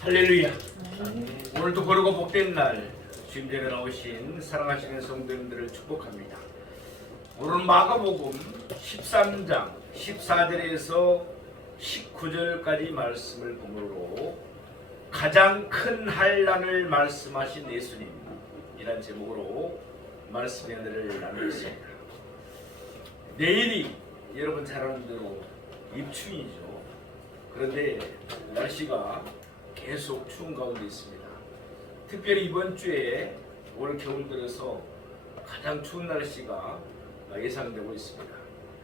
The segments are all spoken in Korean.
할렐루야. 오늘도 거룩고 복된 날 주님 전에 나오신 사랑하시는 성도님들을 축복합니다. 오늘 마가복음 13장 14절에서 19절까지 말씀을 본으로 가장 큰 환난을 말씀하신 예수님이란 제목으로 말씀의 은혜를 나누겠습니다. 내일이 여러분 잘 아는 대로 입춘이죠. 그런데 날씨가 계속 추운 가운데 있습니다. 특별히 이번 주에 올 겨울 들어서 가장 추운 날씨가 예상되고 있습니다.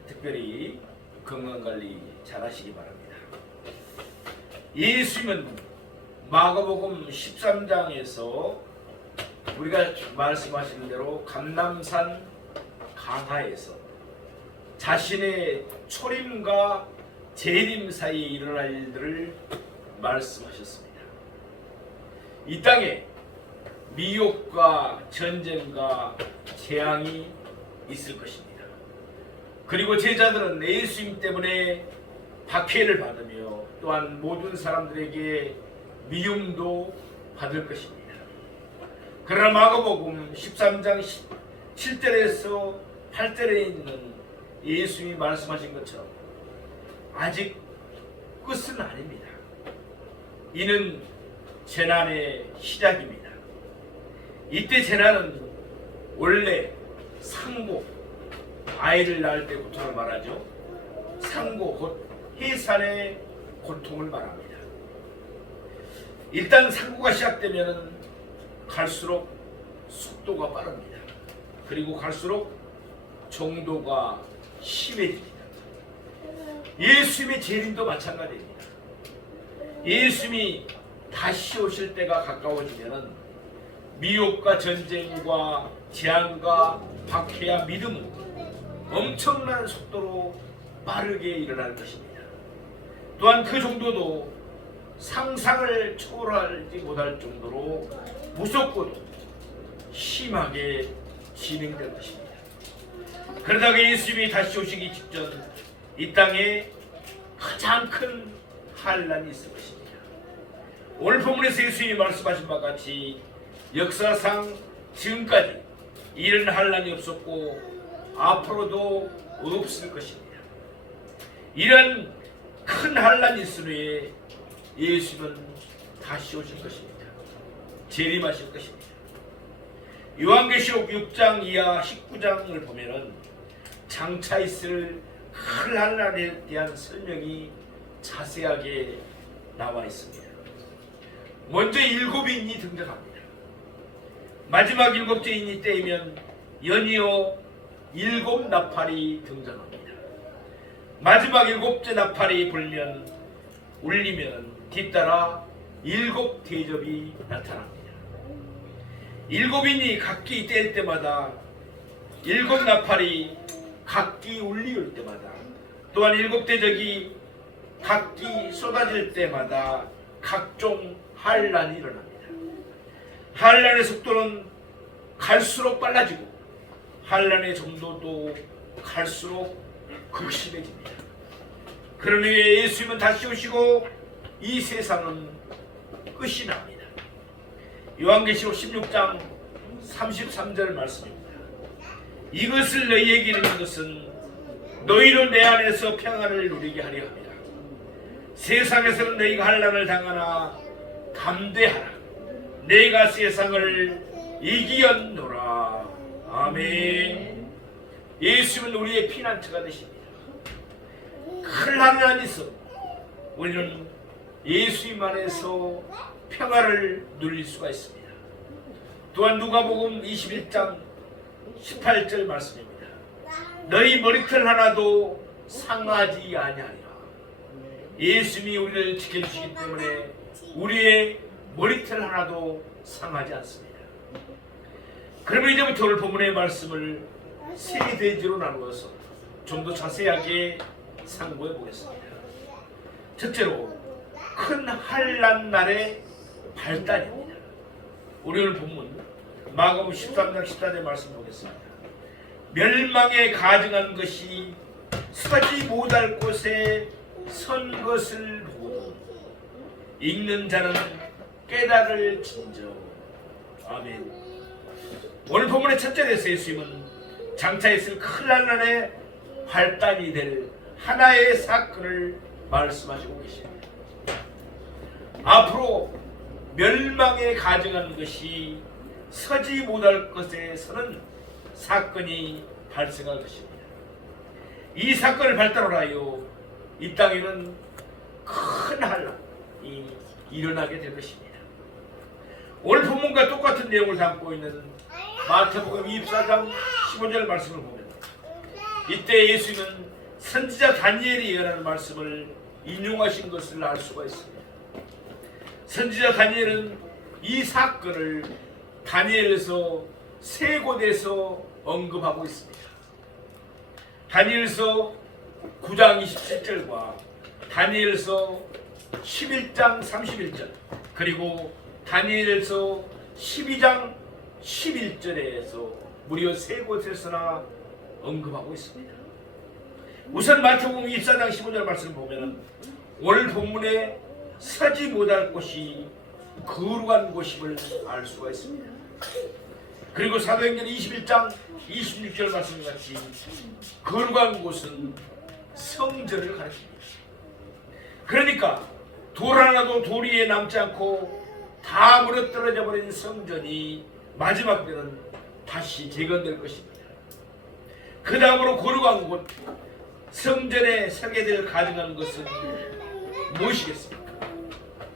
특별히 건강관리 잘 하시기 바랍니다. 예수님은 마가복음 13장에서 우리가 말씀하신 대로 감람산 강하에서 자신의 초림과 재림 사이에 일어날 일들을 말씀하셨습니다. 이 땅에 미혹과 전쟁과 재앙이 있을 것입니다. 그리고 제자들은 예수님 때문에 박해를 받으며 또한 모든 사람들에게 미움도 받을 것입니다. 그러나 마가복음 13장 7절에서 8절에 있는 예수님이 말씀하신 것처럼 아직 끝은 아닙니다. 이는 재난의 시작입니다. 이때 재난은 원래 상고, 아이를 낳을 때 고통을 말하죠. 상고, 곧 해산의 고통을 말합니다. 일단 상고가 시작되면 갈수록 속도가 빠릅니다. 그리고 갈수록 정도가 심해집니다. 예수님의 재림도 마찬가지입니다. 예수님이 다시 오실 때가 가까워지면 미혹과 전쟁과 재앙과 박해와 믿음은 엄청난 속도로 빠르게 일어날 것입니다. 또한 그 정도도 상상을 초월하지 못할 정도로 무섭고도 심하게 진행될 것입니다. 그러다가 예수님이 다시 오시기 직전 이 땅에 가장 큰 환난이 있을 것입니다. 오늘 본문에서 예수님이 말씀하신 바와 같이 역사상 지금까지 이런 환난이 없었고 앞으로도 없을 것입니다. 이런 큰 환난이 있은 후에 예수님은 다시 오실 것입니다. 재림하실 것입니다. 요한계시록 6장 이하 19장을 보면은 장차 있을 큰 환난에 대한 설명이 자세하게 나와 있습니다. 먼저 7인이 등장합니다. 마지막 7째 인이 때이면 연이어 7 나팔이 등장합니다. 마지막 7째 나팔이 울리면 뒤따라 7 대접이 나타납니다. 7인이 각기 뗄 때마다 7 나팔이 각기 울릴 때마다 또한 7 대적이 각기 쏟아질 때마다 각종 환난이 일어납니다. 환난의 속도는 갈수록 빨라지고 환난의 정도도 갈수록 극심해집니다. 그런 후에 예수님은 다시 오시고 이 세상은 끝이 납니다. 요한계시록 16장 33절 말씀입니다. 이것을 너희에게 이르는 것은 너희로 내 안에서 평안을 누리게 하려 합니다. 세상에서는 너희가 환난을 당하나 담대하라. 내가 세상을 이기었노라. 아멘. 예수님은 우리의 피난처가 되십니다. 큰 환난이 있어 우리는 예수님 안에서 평화를 누릴 수가 있습니다. 또한 누가복음 21장 18절 말씀입니다. 너희 머리털 하나도 상하지 아니하리라. 예수님이 우리를 지켜주시기 때문에 우리의 머리털 하나도 상하지 않습니다. 그러면 이제부터 오늘 본문의 말씀을 세 대지로 나누어서 좀 더 자세하게 상고해 보겠습니다. 첫째로 큰 환난 날의 발단입니다. 우리 오늘 본문 마가복음 13장 14절 말씀 보겠습니다. 멸망에 가증한 것이 서지 못할 곳에 선 것을 보고 읽는 자는 깨달을진저. 아멘. 오늘 본문의 첫 절에서 예수님은 장차 있을 큰 난란의 발단이 될 하나의 사건을 말씀하시고 계십니다. 앞으로 멸망에 가증하는 것이 서지 못할 것에서는 사건이 발생할 것입니다. 이 사건을 발단으로 하여 이 땅에는 큰 환란이 일어나게 될 것입니다. 오늘 본문과 똑같은 내용을 담고 있는 마태복음 24장 15절 말씀을 보면 이때 예수님은 선지자 다니엘이 예언하는 말씀을 인용하신 것을 알 수가 있습니다. 선지자 다니엘은 이 사건을 다니엘서 세 곳에서 언급하고 있습니다. 다니엘서 9장 27절과 다니엘서 11장 31절 그리고 다니엘서 12장 11절에서 무려 세 곳에서나 언급하고 있습니다. 우선 마태복음 24장 15절 말씀을 보면 오늘 본문에 서지 못할 곳이 거룩한 곳임을 알 수가 있습니다. 그리고 사도행전 21장 26절 말씀같이 거룩한 곳은 성전을 가리킵니다. 그러니까 돌 하나도 돌 위에 남지 않고 다 무너뜨려져 버린 성전이 마지막 때는 다시 재건될 것입니다. 그 다음으로 거룩한 곳 성전에 서게 될 가증한 것은 무엇이겠습니까?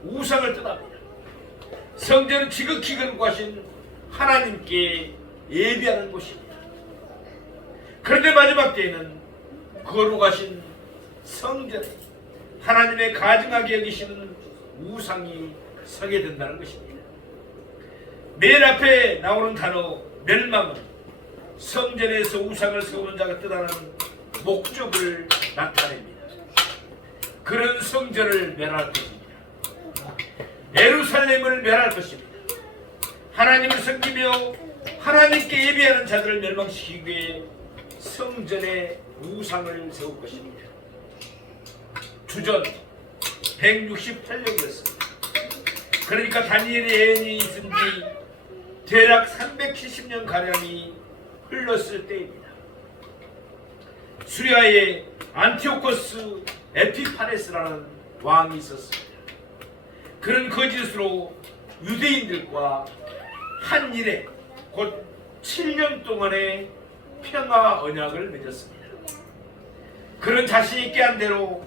우상을 뜻합니다. 성전은 지극히 거룩하신 하나님께 예배하는 곳입니다. 그런데 마지막 때에는 거룩하신 성전에 하나님의 가증하게 여기시는 우상이 서게 된다는 것입니다. 맨 앞에 나오는 단어 멸망은 성전에서 우상을 세우는 자가 뜻하는 목적을 나타냅니다. 그런 성전을 멸할 것입니다. 예루살렘을 멸할 것입니다. 하나님을 섬기며 하나님께 예배하는 자들을 멸망시키기 위해 성전에 우상을 세울 것입니다. 주전 168년이었습니다. 그러니까 다니엘의 예언이 있은 뒤 대략 370년 가량이 흘렀을 때입니다. 수리아의 안티오코스 에피파네스라는 왕이 있었습니다. 그런 거짓으로 유대인들과 한일에 곧 7년 동안의 평화 언약을 맺었습니다. 그런 자신 있게 한 대로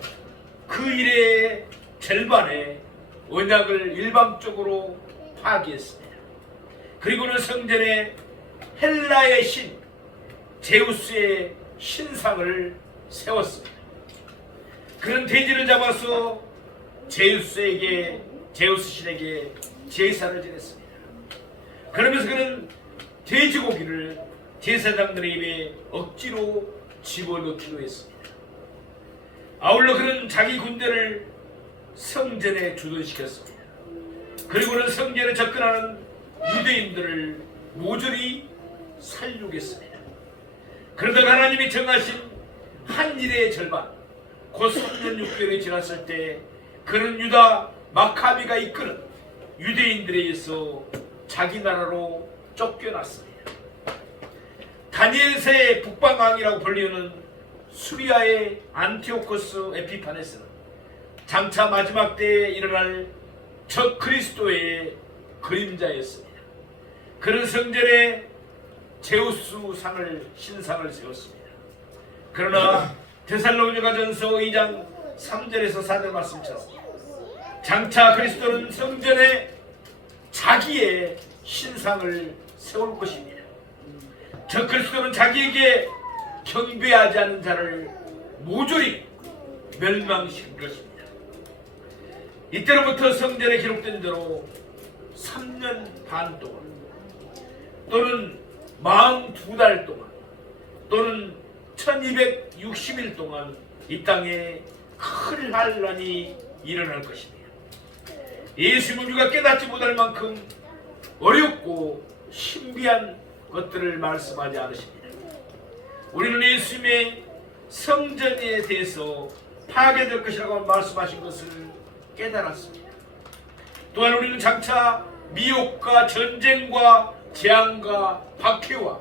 그 일의 절반의 언약을 일방적으로 파기했습니다. 그리고는 성전에 헬라의 신 제우스의 신상을 세웠습니다. 그런 돼지를 잡아서 제우스 신에게 제사를 지냈습니다. 그러면서 그는 돼지고기를 제사장들의 입에 억지로 집어넣기도 했습니다. 아울러 그는 자기 군대를 성전에 주둔시켰습니다. 그리고는 성전에 접근하는 유대인들을 모조리 살육했습니다. 그러다가 하나님이 정하신 한 일의 절반 곧 3년 6개월이 지났을 때 그는 유다 마카비가 이끄는 유대인들에 의해서 자기 나라로 쫓겨났습니다. 다니엘서의 북방왕이라고 불리우는 수리아의 안티오코스 에피파네스는 장차 마지막 때에 일어날 적 그리스도의 그림자였습니다. 그는 성전에 제우스 신상을 세웠습니다. 그러나 데살로니가전서 2장 3절에서 4절 말씀처럼 장차 그리스도는 성전에 자기의 신상을 세울 것입니다. 저 그리스도는 자기에게 경배하지 않는 자를 모조리 멸망시킬 것입니다. 이때로부터 성전에 기록된 대로 3년 반 동안 또는 42달 동안 또는 1260일 동안 이 땅에 큰 환란이 일어날 것입니다. 예수님은 우리가 깨닫지 못할 만큼 어렵고 신비한 것들을 말씀하지 않으십니다. 우리는 예수님의 성전에 대해서 파괴될 것이라고 말씀하신 것을 깨달았습니다. 또한 우리는 장차 미혹과 전쟁과 재앙과 박해와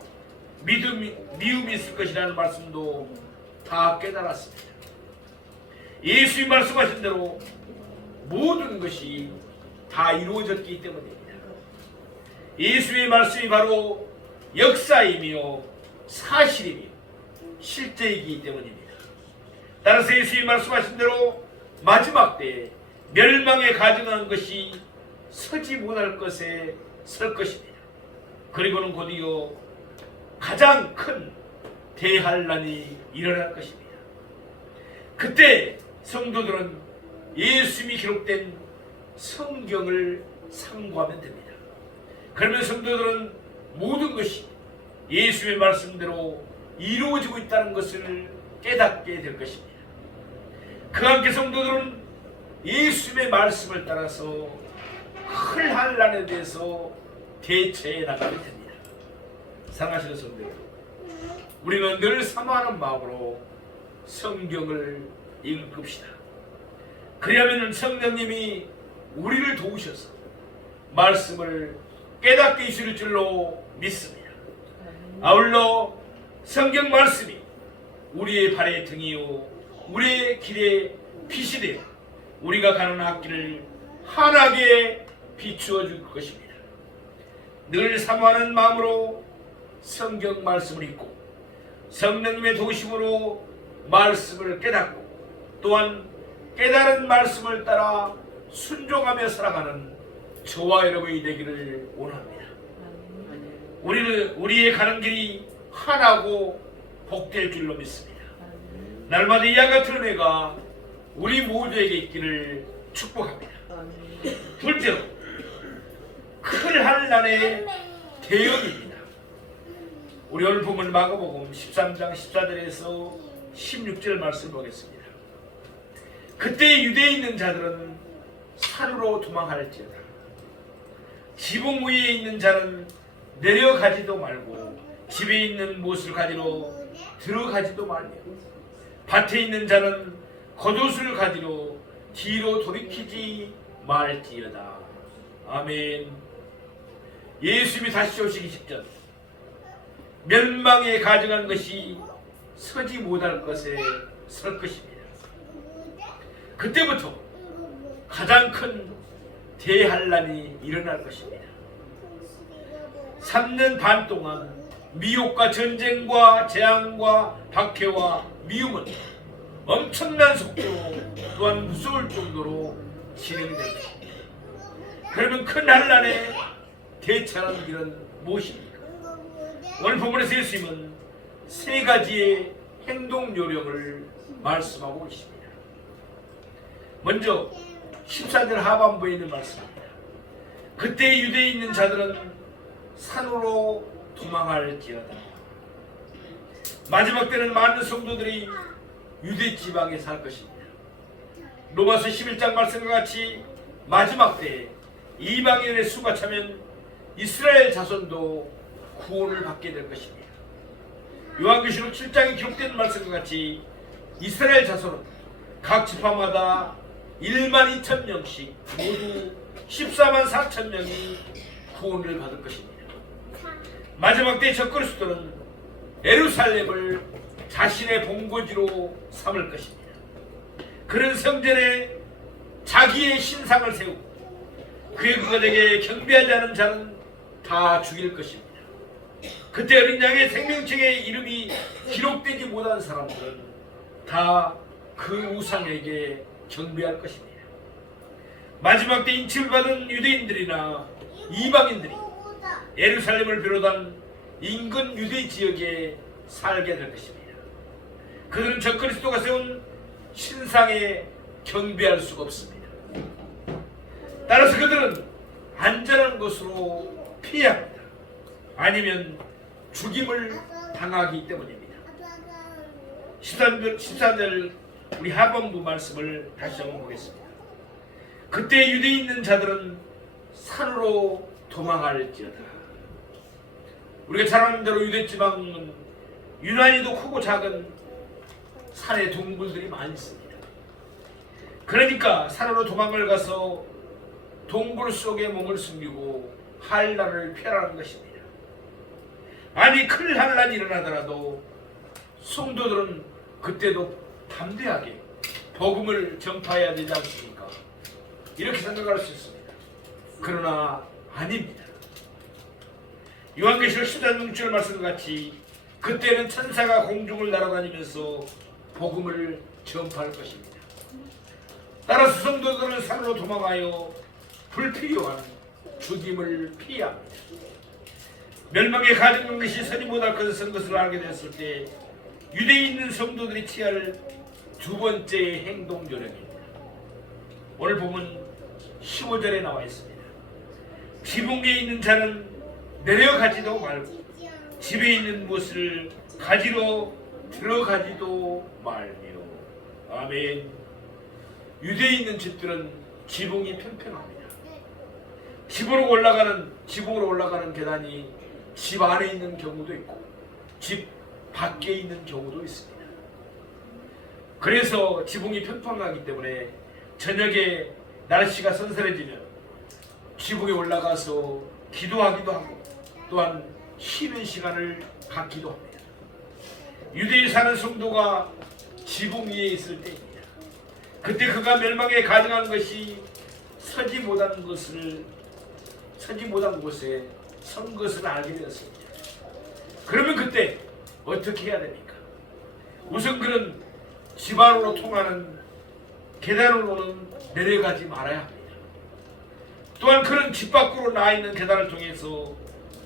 미움이 있을 것이라는 말씀도 다 깨달았습니다. 예수님 말씀하신 대로 모든 것이 다 이루어졌기 때문입니다. 예수의 말씀이 바로 역사이며 사실이며 실제이기 때문입니다. 따라서 예수님 말씀하신 대로 마지막 때에 멸망에 가증한 것이 서지 못할 것에 설 것입니다. 그리고는 곧이어 가장 큰 대환란이 일어날 것입니다. 그때 성도들은 예수님이 기록된 성경을 참고하면 됩니다. 그러면 성도들은 모든 것이 예수의 말씀대로 이루어지고 있다는 것을 깨닫게 될 것입니다. 그와 함께 성도들은 예수님의 말씀을 따라서 큰 환난에 대해서 대처해 나가게 됩니다. 사랑하시는 성도 여러분, 우리는 늘 사모하는 마음으로 성경을 읽읍시다. 그리하면 성령님이 우리를 도우셔서 말씀을 깨닫게 해주실 줄로 믿습니다. 아울러 성경 말씀이 우리의 발의 등이요 우리의 길의 빛이 되어 우리가 가는 앞길을 환하게 비추어 줄 것입니다. 늘 사모하는 마음으로 성경 말씀을 읽고 성령님의 도우심으로 말씀을 깨닫고 또한 깨달은 말씀을 따라 순종하며 살아가는 저와 여러분이 되기를 원합니다. 우리의 가는 길이 환하고 복될 줄로 믿습니다. 날마다 이와 같은 은혜가 우리 모두에게 있기를 축복합니다. 둘째로 큰 환난의 대응입니다. 우리 오늘 본문 마가복음 13장 14절에서 16절 말씀 보겠습니다. 그때 유대에 있는 자들은 산으로 도망할지어다. 지붕 위에 있는 자는 내려가지도 말고 집에 있는 못을 가지러 들어가지도 말며 밭에 있는 자는 겉옷을 가지러 뒤로 돌이키지 말지어다. 아멘. 예수님이 다시 오시기 직전 멸망에 가증한 것이 서지 못할 것에 설 것입니다. 그때부터 가장 큰 대환란이 일어날 것입니다. 3년 반 동안 미혹과 전쟁과 재앙과 박해와 미움은 엄청난 속도로 또한 무서울 정도로 진행될 것입니다. 그러면 큰 환란에 대처하는 길은 무엇입니까? 오늘 본문에서 예수님은 세 가지의 행동 요령을 말씀하고 계십니다. 먼저 14절 하반부에 있는 말씀입니다. 그때 유대에 있는 자들은 산으로 도망할지어다. 마지막 때는 많은 성도들이 유대 지방에 살 것입니다. 로마서 11장 말씀과 같이 마지막 때에 이방인의 수가 차면 이스라엘 자손도 구원을 받게 될 것입니다. 요한계시록 7장에 기록된 말씀과 같이 이스라엘 자손은 각 지파마다 1만 2천 명씩 모두 14만 4천 명이 구원을 받을 것입니다. 마지막 때 적그리스도는 예루살렘을 자신의 본거지로 삼을 것입니다. 그런 성전에 자기의 신상을 세우고 그의 그것에게 경배하지 않은 자는 다 죽일 것입니다. 그때 어린 양의 생명책의 이름이 기록되지 못한 사람들은 다 그 우상에게 경배할 것입니다. 마지막 때 인침을 받은 유대인들이나 이방인들이 예루살렘을 비롯한 인근 유대 지역에 살게 될 것입니다. 그들은 적그리스도가 세운 신상에 경배할 수가 없습니다. 따라서 그들은 안전한 곳으로 피해야 합니다. 아니면 죽임을 당하기 때문입니다. 14절 우리 하반부 말씀을 다시 한번 보겠습니다. 그때 유대에 있는 자들은 산으로 도망할지어다. 우리가 잘 아는 대로 유대 지방은 유난히도 크고 작은 산의 동굴들이 많이 있습니다. 그러니까 산으로 도망을 가서 동굴 속에 몸을 숨기고 한란을 피하라는 것입니다. 아니 큰 한란이 일어나더라도 성도들은 그때도 담대하게 복음을 전파해야 되지 않습니까? 이렇게 생각할 수 있습니다. 그러나 아닙니다. 요한계시록 10장 6절 말씀같이 그때는 천사가 공중을 날아다니면서 복음을 전파할 것입니다. 따라서 성도들은 산으로 도망하여 불필요한 죽임을 피해야 합니다. 멸망의 가증한 것이 선이 못할 것을 쓴 것을 알게 됐을 때 유대에 있는 성도들이 취할 두 번째 행동 요령입니다. 오늘 보면 15절에 나와 있습니다. 지붕 위에 있는 자는 내려가지도 말고 집에 있는 무엇을 가지러 들어가지도 말며. 아멘. 유대에 있는 집들은 지붕이 평평합니다. 지붕으로 올라가는 계단이 집 안에 있는 경우도 있고 집 밖에 있는 경우도 있습니다. 그래서 지붕이 평평하기 때문에 저녁에 날씨가 선선해지면 지붕에 올라가서 기도하기도 하고 또한 쉬는 시간을 갖기도 합니다. 유대에 사는 성도가 지붕 위에 있을 때입니다. 그때 그가 멸망에 가증한 것이 서지 못한 곳에 선 것을 알게 되었습니다. 그러면 그때 어떻게 해야 됩니까? 우선 그는 집 안으로 통하는 계단으로는 내려가지 말아야 합니다. 또한 그는 집 밖으로 나와 있는 계단을 통해서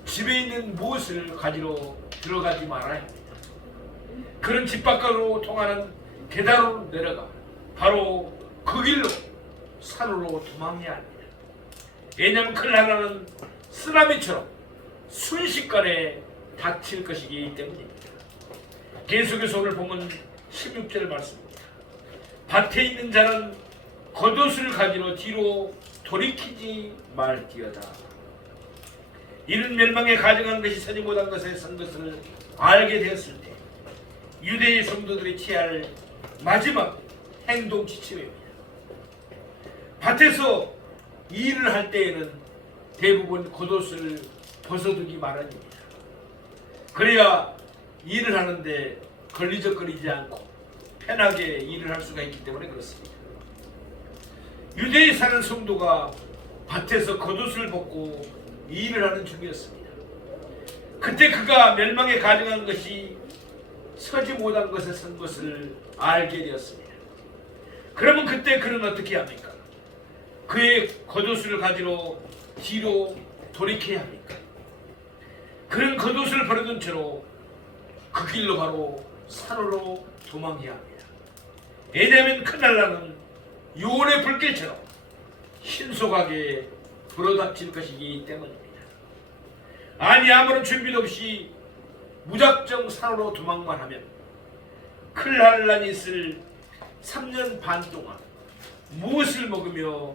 집에 있는 무엇을 가지러 들어가지 말아야 합니다. 그는 집 밖으로 통하는 계단으로 내려가 바로 그 길로 산으로 도망해야 합니다. 왜냐하면 큰 하나는 쓰나미처럼 순식간에 닥칠 것이기 때문입니다. 계속해서 오늘 보면 16절 말씀입니다. 밭에 있는 자는 겉옷을 가지러 뒤로 돌이키지 말지어다. 이는 멸망에 가증한 것이 서지 못한 것에 선 것을 알게 되었을 때 유대의 성도들이 취할 마지막 행동 지침입니다. 밭에서 일을 할 때에는 대부분 겉옷을 벗어두기 마련입니다. 그래야 일을 하는데 걸리적거리지 않고 편하게 일을 할 수가 있기 때문에 그렇습니다. 유대에 사는 성도가 밭에서 겉옷을 벗고 일을 하는 중이었습니다. 그때 그가 멸망에 가증한 것이 서지 못한 것에 선 것을 알게 되었습니다. 그러면 그때 그는 어떻게 합니까? 그의 겉옷을 가지러 뒤로 돌이켜야 합니까? 그는 겉옷을 버려둔 채로 그 길로 바로 산으로 도망해야 합니다. 왜냐하면 큰날라는 요원의 불길처럼 신속하게 불어닥칠 것이기 때문입니다. 아니 아무런 준비도 없이 무작정 산으로 도망만 하면 큰날란이 있을 3년 반 동안 무엇을 먹으며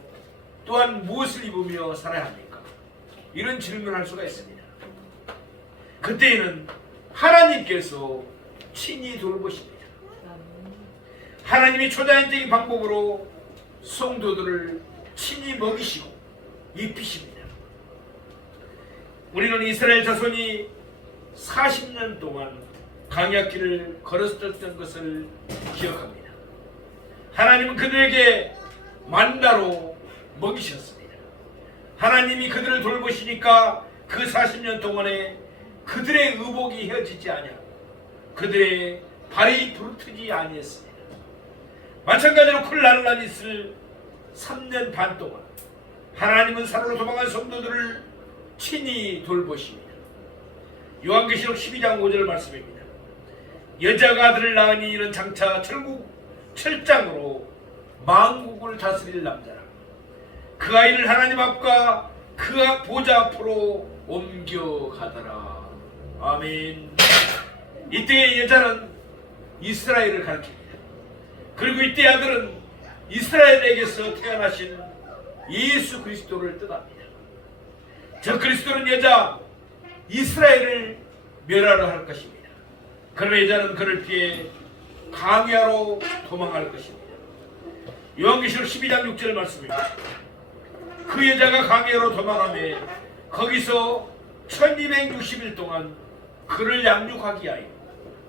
또한 무엇을 입으며 살아야 합니까? 이런 질문을 할 수가 있습니다. 그때에는 하나님께서 친히 돌보십니다. 하나님이 초자연적인 방법으로 성도들을 친히 먹이시고 입히십니다. 우리는 이스라엘 자손이 40년 동안 광야길을 걸었었던 것을 기억합니다. 하나님은 그들에게 만나로 먹이셨습니다. 하나님이 그들을 돌보시니까 그 40년 동안에 그들의 의복이 헤어지지 아니하고 그들의 발이 부르트지 아니했습니다. 마찬가지로 쿨란란이 있을 3년 반 동안 하나님은 산으로 도망한 성도들을 친히 돌보십니다. 요한계시록 12장 5절 말씀입니다. 여자가 아들을 낳으니 이는 장차 철장으로 만국을 다스릴 남자라. 그 아이를 하나님 앞과 그 보좌 앞으로 옮겨가더라. 아멘. 이때의 여자는 이스라엘을 가리킵니다. 그리고 이때 아들은 이스라엘에게서 태어나신 예수 그리스도를 뜻합니다. 저 그리스도는 여자 이스라엘을 멸하러 할 것입니다. 그러나 여자는 그를 피해 광야로 도망할 것입니다. 요한계시록 12장 6절 말씀입니다. 그 여자가 강해로 도망하며 거기서 1260일 동안 그를 양육하기 위하여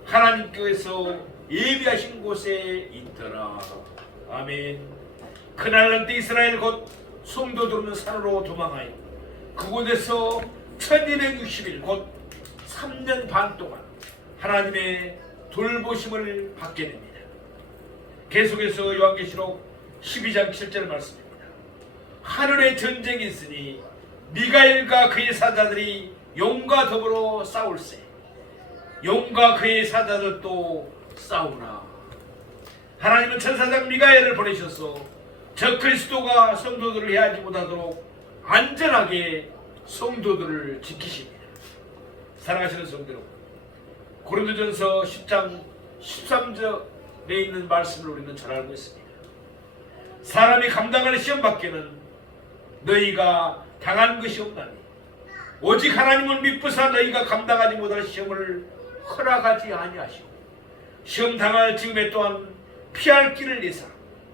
하나님께서 예비하신 곳에 있더라. 아멘. 그날날 때 이스라엘 곧 성도들은 산으로 도망하여 그곳에서 1260일 곧 3년 반 동안 하나님의 돌보심을 받게 됩니다. 계속해서 요한계시록 12장 7절 말씀입니다. 하늘에 전쟁이 있으니 미가엘과 그의 사자들이 용과 더불어 싸울세. 용과 그의 사자들도 싸우나. 하나님은 천사장 미가엘을 보내셔서 저 그리스도가 성도들을 해하지 못하도록 안전하게 성도들을 지키십니다. 사랑하시는 성도 여러분, 고린도전서 10장 13절에 있는 말씀을 우리는 잘 알고 있습니다. 사람이 감당하는 시험 밖에는 너희가 당한 것이 없나니 오직 하나님을 믿부사 너희가 감당하지 못할 시험을 허락하지 아니하시고 시험 당할 즈음에 또한 피할 길을 내사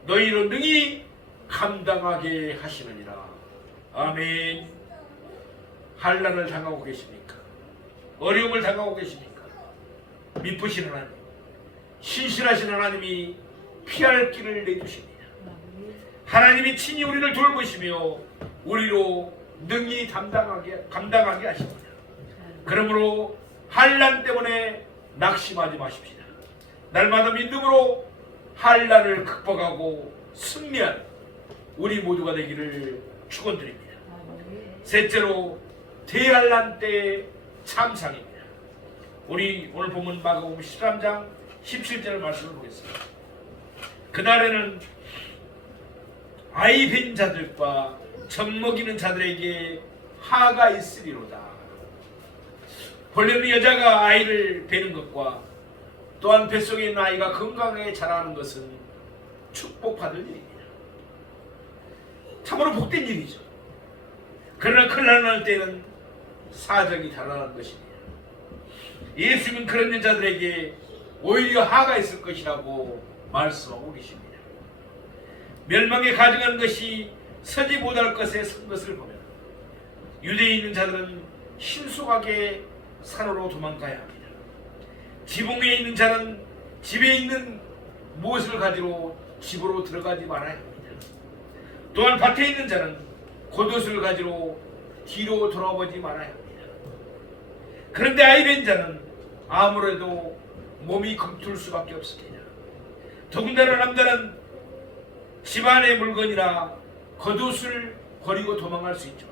너희로 능히 감당하게 하시느니라. 아멘. 환난을 당하고 계십니까? 어려움을 당하고 계십니까? 믿으신 하나님, 신실하신 하나님이 피할 길을 내주십니다. 하나님이 친히 우리를 돌보시며 우리로 능히 감당하게 하십니다. 그러므로 환난 때문에 낙심하지 마십시다. 날마다 믿음으로 환난을 극복하고 승리한 우리 모두가 되기를 축원드립니다. 셋째로 대환난 때의 참상입니다. 우리 오늘 본문 마가복음 13장 17절 말씀을 보겠습니다. 그날에는 아이 뵌 자들과 젖먹이는 자들에게 하가 있으리로다. 본래는 여자가 아이를 베는 것과 또한 뱃속에 있는 아이가 건강하게 자라는 것은 축복받을 일입니다. 참으로 복된 일이죠. 그러나 큰일 날 때는 사정이 달아나는 것입니다. 예수님은 그런 여자들에게 오히려 하가 있을 것이라고 말씀하고 계십니다. 멸망에 가증한 것이 서지 못할 것에 선 것을 보면 유대에 있는 자들은 신속하게 산으로 도망가야 합니다. 지붕 위에 있는 자는 집에 있는 무엇을 가지고 집으로 들어가지 말아야 합니다. 또한 밭에 있는 자는 겉옷을 가지러 뒤로 돌아보지 말아야 합니다. 그런데 아이 뵌 자는 아무래도 몸이 검툴 수밖에 없습니다. 더군다나 남자는 집안의 물건이나 겉옷을 버리고 도망갈 수 있죠.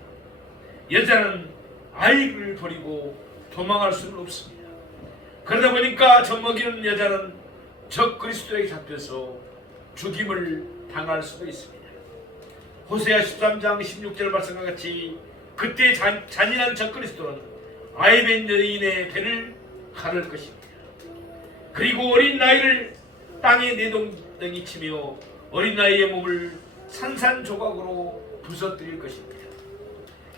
여자는 아이를 버리고 도망갈 수는 없습니다. 그러다 보니까 젖먹이는 여자는 적 그리스도에게 잡혀서 죽임을 당할 수도 있습니다. 호세아 13장 16절 말씀과 같이 그때 잔인한 적 그리스도는 아이 뵌 여인의 배를 가를 것입니다. 그리고 어린 나이를 땅에 내동댕이 치며 어린 나이의 몸을 산산조각으로 부서뜨릴 것입니다.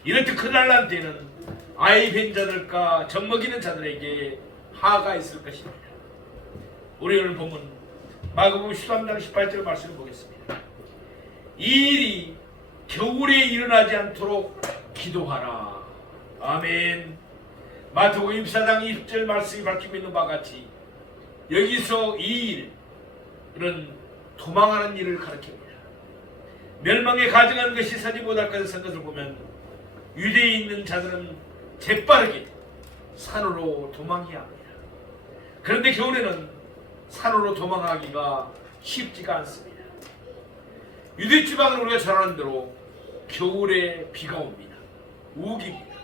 이렇듯 그날 난 때는 아이 뵌 자들과 젖먹이는 자들에게 하가 있을 것입니다. 우리 오늘 본문 마가복음 13장 18절 말씀을 보겠습니다. 이 일이 겨울에 일어나지 않도록 기도하라. 아멘. 마태복음 24장 20절 말씀이 밝히고 있는 바와 같이 여기서 이 일은 도망하는 일을 가리킵니다. 멸망에 가증한 것이 서지 못할 것을 선 것을 보면 유대에 있는 자들은 재빠르게 산으로 도망해야 합니다. 그런데 겨울에는 산으로 도망하기가 쉽지가 않습니다. 유대 지방은 우리가 잘 아는 대로 겨울에 비가 옵니다. 우기입니다.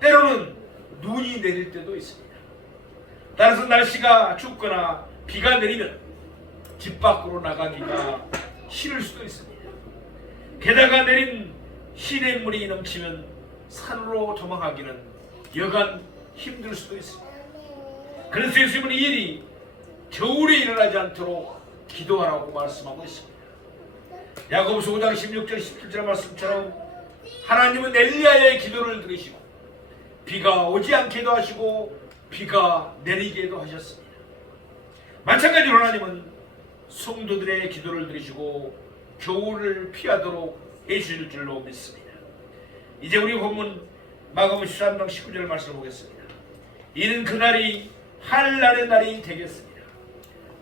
때로는 눈이 내릴 때도 있습니다. 따라서 날씨가 춥거나 비가 내리면 집 밖으로 나가기가 싫을 수도 있습니다. 게다가 내린 시냇물이 넘치면 산으로 도망하기는 여간 힘들 수도 있습니다. 그래서 예수님은 이 일이 겨울에 일어나지 않도록 기도하라고 말씀하고 있습니다. 야고보서 5장 16절 17절 말씀처럼 하나님은 엘리야의 기도를 들으시고 비가 오지 않게도 하시고 비가 내리게도 하셨습니다. 마찬가지로 하나님은 성도들의 기도를 들으시고 겨울을 피하도록 해주실 줄로 믿습니다. 이제 우리 본문 마가복음 13장 19절 말씀을 보겠습니다. 이는 그날이 한란의 날이 되겠습니다.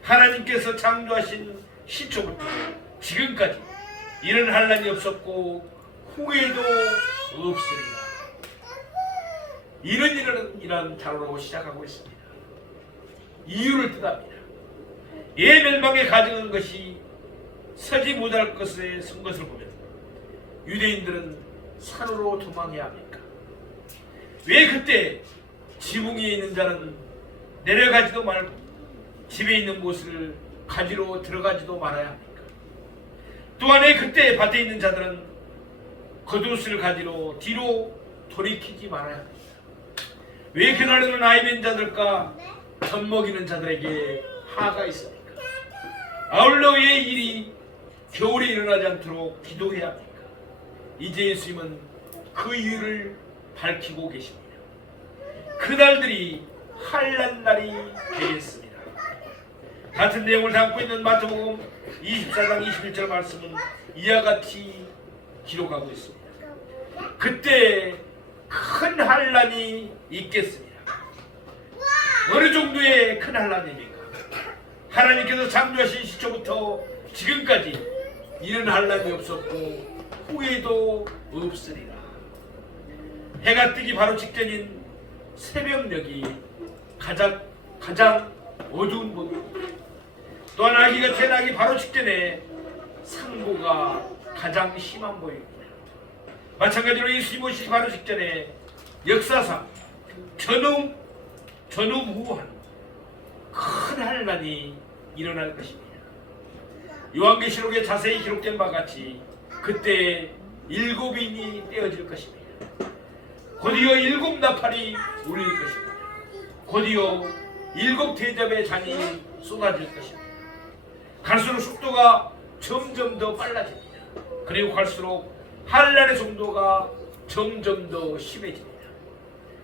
하나님께서 창조하신 시초부터 지금까지 이런 한란이 없었고 후에도 없으리라. 이런 단어로 시작하고 있습니다. 이유를 뜻합니다. 멸망에 가증한 것이 서지 못할 것에 선 것을 보면 유대인들은 산으로 도망해야 합니까? 왜 그때 지붕 위에 있는 자는 내려가지도 말고 집에 있는 곳을 가지러 들어가지도 말아야 합니까? 또한 왜 그때 밭에 있는 자들은 겉옷을 가지러 뒤로 돌이키지 말아야 합니까? 왜 그날에는 아이맨 자들과 젖 먹이는 자들에게 하가 있습니까? 아울러 왜 일이 겨울에 일어나지 않도록 기도해야 합니까? 이제 예수님은 그 이유를 밝히고 계십니다. 그날들이 한란 날이 되겠습니다. 같은 내용을 담고 있는 마태복음 24장 21절 말씀은 이와 같이 기록하고 있습니다. 그때 큰 한란이 있겠습니다. 어느 정도의 큰 한란입니까? 하나님께서 창조하신 시초부터 지금까지 이런 한란이 없었고 후에도 없으리라. 해가 뜨기 바로 직전인 새벽녘이 가장 어두운 법입니다. 또한 아기가 태어나기 바로 직전에 상고가 가장 심한 법입니다. 마찬가지로 예수님 오시기 바로 직전에 역사상 전후무한 큰 한란이 일어날 것입니다. 요한계시록에 자세히 기록된 바와 같이 그때 7인이 떼어질 것입니다. 곧이어 7 나팔이 울릴 것입니다. 곧이어 7 대접의 잔이 쏟아질 것입니다. 갈수록 속도가 점점 더 빨라집니다. 그리고 갈수록 한란의 정도가 점점 더 심해집니다.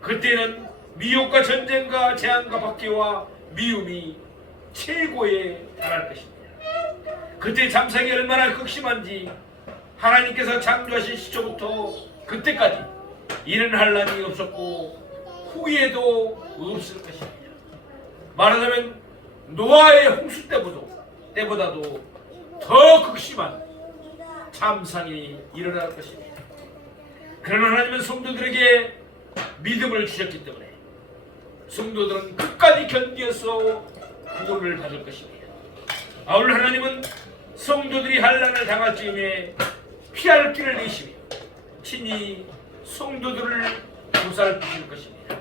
그때는 미혹과 전쟁과 재앙과 박해와 미움이 최고에 달할 것입니다. 그때 잠상이 얼마나 극심한지 하나님께서 창조하신 시초부터 그때까지 이런 한란이 없었고 후에도 없을 것입니다. 말하자면 노아의 홍수 때보다도 더 극심한 참상이 일어날 것입니다. 그러나 하나님은 성도들에게 믿음을 주셨기 때문에 성도들은 끝까지 견디어서 구원을 받을 것입니다. 아울러 하나님은 성도들이 한란을 당할 즈음에 피할 길을 내시며 친히 성도들을 보살피실 것입니다.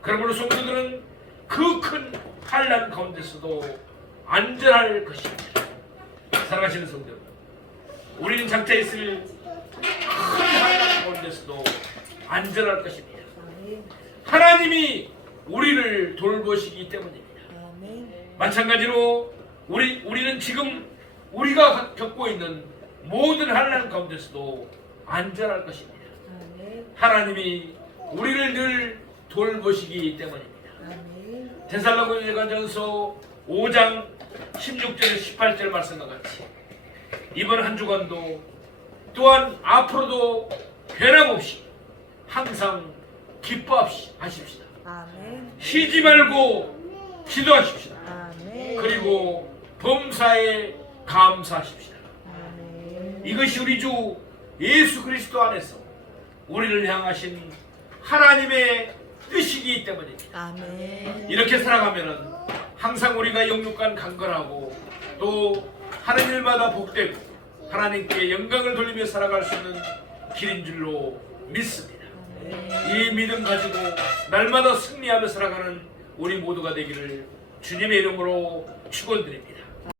그러므로 성도들은 그 큰 한란 가운데서도 안전할 것입니다. 사랑하시는 성도 여러분, 우리는 장차 있을 큰 한란 가운데서도 안전할 것입니다. 하나님이 우리를 돌보시기 때문입니다. 마찬가지로 우리는 지금 우리가 겪고 있는 모든 한란 가운데서도 안전할 것입니다. 하나님이 우리를 늘 돌보시기 때문입니다. 데살로니가전서 5장 16절 18절 말씀과 같이 이번 한 주간도 또한 앞으로도 변함없이 항상 기뻐하십시다. 쉬지 말고 기도하십시다. 그리고 범사에 감사하십시다. 이것이 우리 주 예수 그리스도 안에서 우리를 향하신 하나님의 뜻이기 때문입니다. 이렇게 살아가면은 항상 우리가 영육간 강건하고 또 하는 일마다 복되고 하나님께 영광을 돌리며 살아갈 수 있는 길인 줄로 믿습니다. 이 믿음 가지고 날마다 승리하며 살아가는 우리 모두가 되기를 주님의 이름으로 축원드립니다.